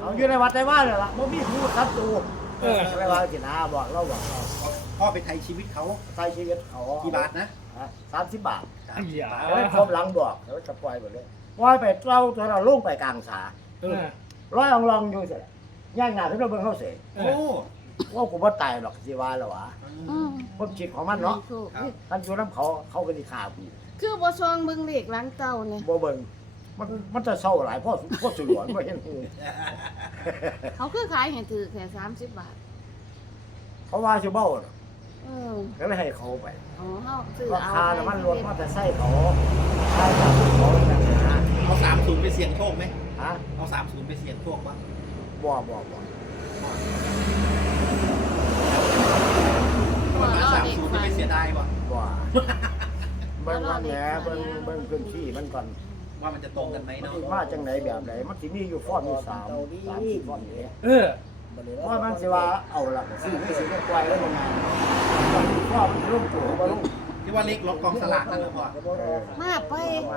เอาอยู่ในวัดในว่าเลยล่ะบ่มีผู้ทับตูเออ ไม่ว่าสินะบอกเราบอกเราพ่อไปไทยชีวิตเขาใช้ชีวิตเขากี่บาทนะสามสิบบาทสามสิบบาท แล้วครบหลังบอกแล้วจะปล่อยหมดเลยปล่อยไปเราตัวเราลุ่งไปกลางสาเออ ร้อยองลองอยู่เสร็จย่างหน้าที่เราเบิ่งเขาเสร็จเอโอ้อว่ากูบ่ตายหรอกสิว่าแล้ววะอืมผมจิตของมันเนาะถูกครับ ท่านอยู่น้ำเขาเขาก็สิฆ่ากูคือบ่ซองเบิ่งเลขหลังเก่าเนี่ยบ่เบิ่ง มันมันจะเศร้าหลายพ่อพ่อสลวนบ่เห็นหูเขาคือขายให้ถือแค่30บาท เขาว่าสิเบ้าน่ะเออก็เลยให้เขาไปอ๋อเฮาซื้อราเอาคาน้ำมันรถมันจะใส่เขาใช่จากเขาแบบนี้นะเอาสามศูนย์ไปเสี่ยงโชคไหมฮะเอาสามศูนย์ไปเสี่ยงโชควะบ่บ่บ่ถ้ามันมาสามศูนย์จะไม่เสียดายปะบ่เบิ่งวันแหนเบิ่งเบิ่งพื้นที่มันก่อน ว่ามันจะตรงกันไหมมันเนาะสิมาจังไหนแบบไหนมันสิมีอยู่ฟ้อนอยู่สามสามสี่ฟ้อนนี่เออว่ามันสิว่าเอาล่ะสิไม่สิไม่ปล่อยแล้วมันมาฟ้อนมันลุ่มตัวบ่ลุ่มที่ว่าเล็กล็อกกองสลากนั่นนะพ่อมาไป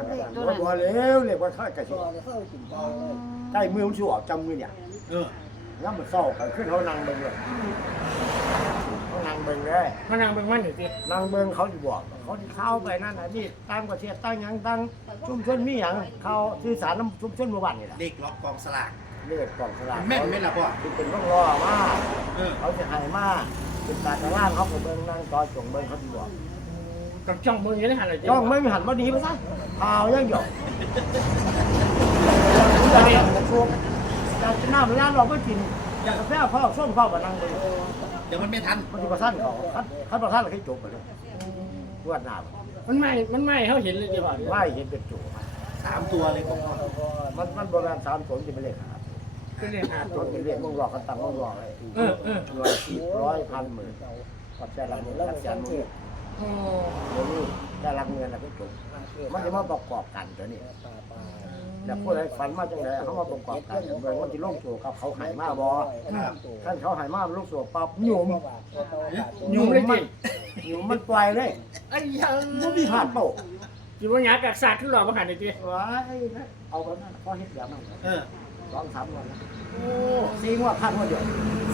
เลขตัวบ่นั้นบ่เร็วเรียกว่าค่อยกระสิใกล้มือมันสิออกจำมือเนี่ยเออแล้วมันเศร้ากันขึ้นเขานั่งเบิ่งเลยเขา นั่งเบิ่งเลยมานั่งเบิ่งมันหน่อยสินางเมืองเขาจะบอกเขาที่เข้าไปนั่นน่ะนี่ตามประเทศตั้งหยังตั้งชุมชนมีหยังเขาสื่อสารน้ำชุมชนหมู่บ้านนี่แหละเล็กล็อกกองสลากเรียกกล่องสลากแม่นไหมล่ะพ่อที่เป็นต้องรอมาเออเขาจะให้มาเป็นการตะล่างเขาไปเบิ่งนั่งต่อจงเบิ่งเขาที่บอกกับจ้องเบิ่งอยู่ในหันเลยสิย่องไม่มีหันมาดีไปซะข่าวยังหยอกอยากจะน้ำร้านเราก็กิน อยากกาแฟข้าวส้มข้าวบะนังเลยเดี๋ยวมันไม่ทันมันจะประทันเขาคัดคัดประทันเราให้จบไปเลยรวดหน้ามันไม่ มันไม่เขาเห็นเลยสิว่าไม่เห็นเป็นจุสามตัวเลยพ่อมันมันโบราณสามสนจะไม่เลขครับก็เลยหารถเป็นเลขมึงหลอกกันตังมึงหลอกเลยเออเออหน่วยสิบร้อยพันหมื่นปัจจัยละหมื่นปัจจัยมือโอ้เดี๋ยวนี้ได้รับเงินแล้วก็จบมันจะมาประกอบกันตัวนี้ แต่ผู้ใดฝันมาจังไดเขามาประกอบกันเหมือนว่าที่ลงตัวกับเขาหายมาบ่ครับท่านเขาหายมาลงตัวปั๊บหยุ่มยุ่มเลยสิหยุ่มมันปล่อยเลยไอ้ยังมันมีผ่านเปล่าสิว่าหยากักสากขึ้นหลอกมาหันเลยสิว้ายเอาแบบนั้นพอเฮ็ดแบบนั้นเออสองสามวันนะโอ้สี่งวดพันงวดเดียว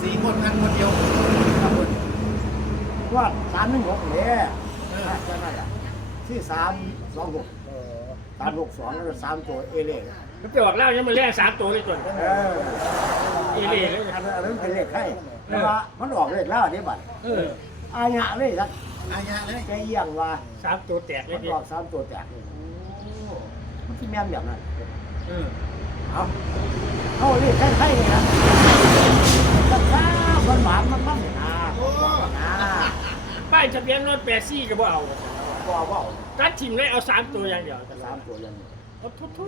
สี่คนพันคนเดียวว่าสามหนึ่งหกเนี่ยเออแค่นั้นแหละที่สามสองหก สามหกสองแล้วก็สามตัวเอเล่มันไปออกแล้วยังมาแล่สามตัวเลยจนเออเอเล่เลยอันนั้นอันนั้นเป็นเลขให้แต่ว่ามันออกเลขแล้วนี่บัดเอออาญะเลยสักอายะเลยแกเยี่ยงว่าสามตัวแตกเลมัยนสิออกสามตัวแตกเลยมันที่แม่นแบบนั้นเออเอาเอาเลขให้ๆนี่นะถ้าช้าหวานๆมันมันเนี่ยนะโอ้นะป้ายทะเบียนรถแปดซี่ก็บ่เอา บ่บ่ตัดถิ่มเลยเอาสามตัวอย่างเดียวสามตัวยังเอาทุทุ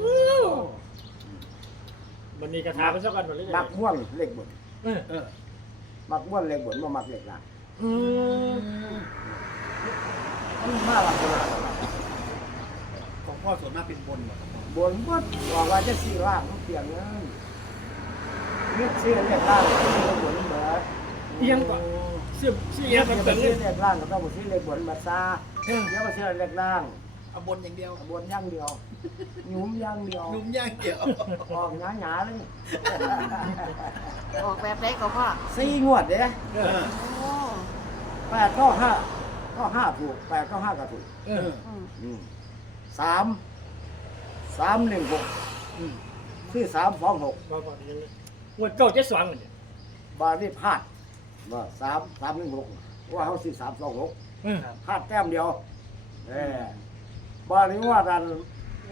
วันนี้กระถาไปสักกันหมดเลยมักม่วนเลขบนเออเออมักม่วนเลขบนมามักเลขล่างอืมมันมาลักษณะของพ่อส่วนมากเป็นบนหมดบนบดบอกว่าจะสี่ล่างต้องเปลี่ยนเงินนึกซื้อเลขล่างซื้อเลขบนเหมือนเอียงกว่าเสื้อเสื้อเดี๋ยวมันไปเป็นซื้เรื่องเลขล่างก็ต้องซื้อเลขบนมาซาเดี๋ยวมาซื้อเลขล่างเอาบนอย่างเดียวบนย่างเดียวหยุมย่างเดียวนุ่มย่างเดียวออกหนาหนาๆเลยออกแบบใดก็พ่อสี่งวดเด้เออโอ้แปดก็ห้าก็ห้าถูกแปดก็ห้าก็ถูกเอออืมอืมสามสามหนึ่งหกอืมซื้อสามสองหกบอกบอกอย่างนี้งวดเก้าเจ็ดสองเนี่ยบาทนี่พลาด ว่าสามสามหนึ่งหกว่าเขาซื้อสามสองหกเออพลาดแต้มเดียวเออบาทนี้ว่าดัน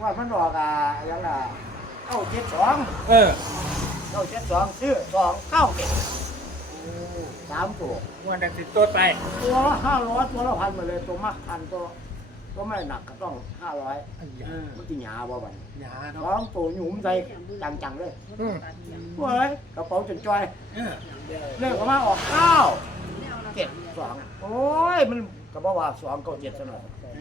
ว่ามันออกอะยังอะเก้าเจ็ดสองเออเก้าเจ็ดสองซื้อสองเก้าเจ็ดสามตัวงวดนั้นติดตัวไป ตัวละห้าร้อยตัวละพันมาเลยตัวมากพันตัว ตัวไม่หนักก็ต้องห้าร้อยเออมันตีหยาบ่บันหยาร้เนาะองตัวหยุ่มใจจังๆเลยอืมเว้ยกระเป๋าจนจอยเออเลิกออกมาออกเก้าเจ็ดสองโอ้ยมันก็บอกว่าสองเก้าเจ็ดซะหน่อยเอ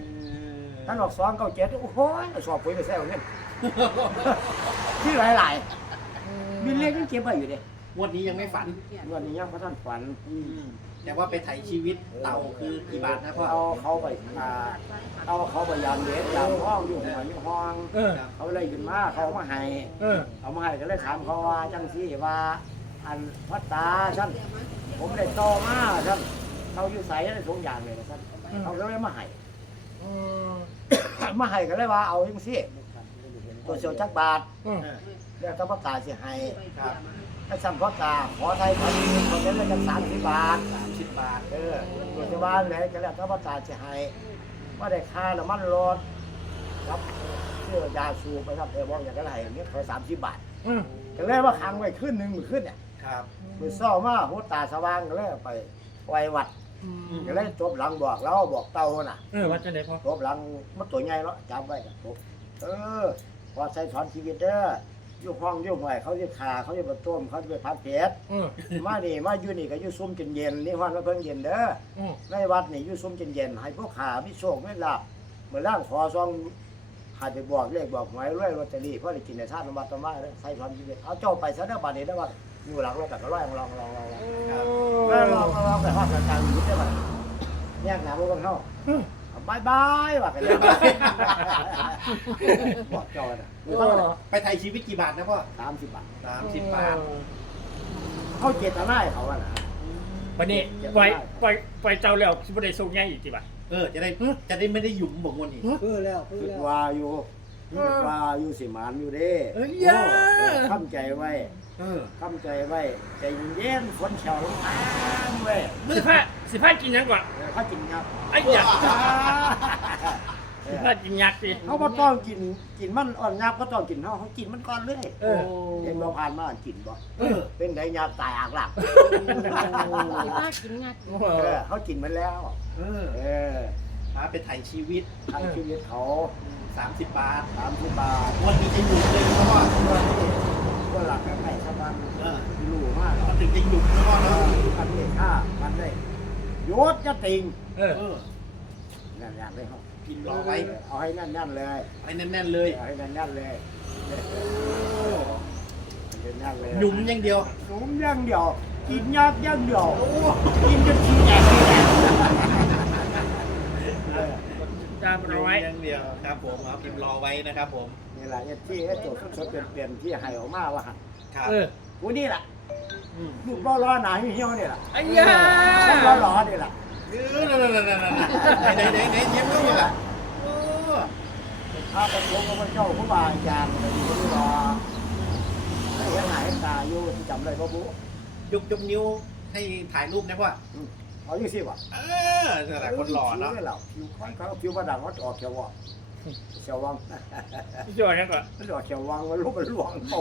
อท่านออกสองเก้าเจ็ดโอ้โหสอบปุ๋ยไปแซวเงี้ยที่หลายๆมีเลขยังเก็บไว้อยู่เด้เงวดนี้ยังไม่ฝันวันนี้ยังพระท่านฝันอืมแต่ว่าไปไถ่ชีวิตเต่าคือกี่บาทนะพ่อเอาเขาไปอ่า เอาเขาไปยามเด็ดยามห้องอยู่หัวอยู่ห้อง เออ เขาเลยขึ้นมาเขาเอามาให้เออเอามาให้ก็เลยถามเขาว่าจังซี่ว่า อันพัดตาท่านผมได้โตมาท่านเขาอยู่ใส่ในทุกอย่างเลยท่านเขาก็เลยมาให้ เออมาให้ก็เลยว่าเอาจังซี่ตัวเสียวจักบาทเออเออแล้วก็พัดตาสิให้ครับไอ้สัมพัดตาขอไทยพันคนนี้เลยกันสามสิบบาท สามสิบบาทเออตัวชาวบ้านไหนก็แล้วก็พัดตาสิให้ ว่าได้ค่าน้ำมันรถครับเสื้อยาสูบไปครับเออบอกอย่างก็ไรอย่างเงี้ยเขาสามสิบบาทเออก็เลยว่าค้างไว้ขึ้นหนึ่งมือขึ้นเนี่ยครับมือเศร้ามาหัวตาสว่างก็เลยเอาไปไว้วัดอืมก็เลยจบหลังบอกแล้วบอกเต้าน่ะเออว่าจะได้พ่อจบหลังมันตัวใหญ่แล้วจำไว้กับผมเออพอใช้สอนชีวิตเด้อ อยู่ห้องอยู่หน่วยเขาจะขาเขาจะไปต้มเขาจะไปพัดเพชรเออมานี่มาอยู่นี่ก็อยู่ซุ้มเย็นๆนี่ห้องแล้วเพิ่งเย็นเด้อเออในวัดนี่อยู่ซุ้มเย็นๆให้พวกขาพิโชคไม่หลับเมื่อร่างขอซองหาไปบอกเลขบอกหวยรวยลอตเตอรี่เพราะได้กินในท่านวัดตะมาเลยใช้ความชีวิตเอาเจ้าไปซะเด้อบัดนี้ได้อว่าอยู่หลังรถแต่ก็ร้อยลองลองลองลองครับแล้วลองลองไปห้องกลางๆอยู่ได้อบัดแยกหนาพวกกันเข้า บายบายว่ากันเลยบอกเจ้าน่ะเออ ไปไถ่ชีวิตกี่บาทนะพ่อสามสิบบาทสามสิบบาทเขาเจตนาให้เขาอะนะ วันนี้ปล่อยปล่อยปล่อยเจ้าแล้วสิบ่ได้ส่งใหญ่อีกจิบ่ะเออ จะได้จะได้ไม่ได้หยุ่มบอกงวดนี้ เพื่อแล้วเพื่อคิดแล้ว ว่าอยู่คิดว่าอยู่สิหมานอยู่เด้เอ้ยอย่าเออค้ำใจไว้เออค้ำใจไว้ใจเย็นๆฝนเฉาลงมาเว้ยสิพาสิพากินหยังก่อน เออเขากินครับไอ้หยักเอสิอพากินยักษ์สิเขาบ่ต้องกินกินมันอ่อนยับก็ต้องกินเขาเขากินมันก่อนเลยเออเห็นบ่ผ่านมากินบ่เออเป็นไดยับตายอากหลักสิว่ากินงักโอ้โหเออเขากินมันแล้วเออเออพาไปไถ่ชีวิตทางชีวิตเขาสามสิบบาทสามสิบบาทงวันนี้จะหยุ่มเลยนะพ่อก็หลักกันไปสักวันเออรู้มากมันถึงจะหยุ่มนะพ่อเอเนาะอพันเลค่าพันได้ ยศจะติงเออ เออนั่นๆเลยครับพิมพ์รอไว้เอาให้นั่นๆเลยไว้แน่นๆเลยเอาให้นั่นๆเลยให้นั่นๆเลยหยุ่มอย่างเดียว หนุ่มอย่างเดียวกินยากอย่างเดียวกินจนขี้แตกขี้แตกเออจานเอาไว้อย่างเดียวครับผมเอาพิมพ์รอไว้นะครับผมนี่แหละที่ให้ตัวสดๆเปลี่ยนๆที่ให้ออกมาว่าครับเออกูนี่แหละอืม ลูกล้อล้อหนาเหี่ยวๆนี่แหละไอ้ยาฉันล้อล้อนี่แหละเออนั่นๆๆๆๆไหนๆๆๆเย็บเข้ามาละโอ้ถ้าเป็นหลวงพระเจ้าผู้บาอาจารย์เลยที่รอให้เห็นหน้าเห็นตาอยู่ที่จำได้บ่บุยกยกนิ้วให้ถ่ายรูปนะพ่อเอาอยู่สิวะเออนั่นแหละคนหล่อเนาะผิวเราผิวค่อยเขาผิวประดังเขาจะออกเขียววะ เขียววังจ่อยยังก่อนมันออกเขียววังมันลูกมันหลวงเขา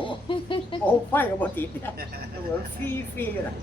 โอ้ไฟกับบติดเนี่ยเหมือนฟรีฟรีๆนะค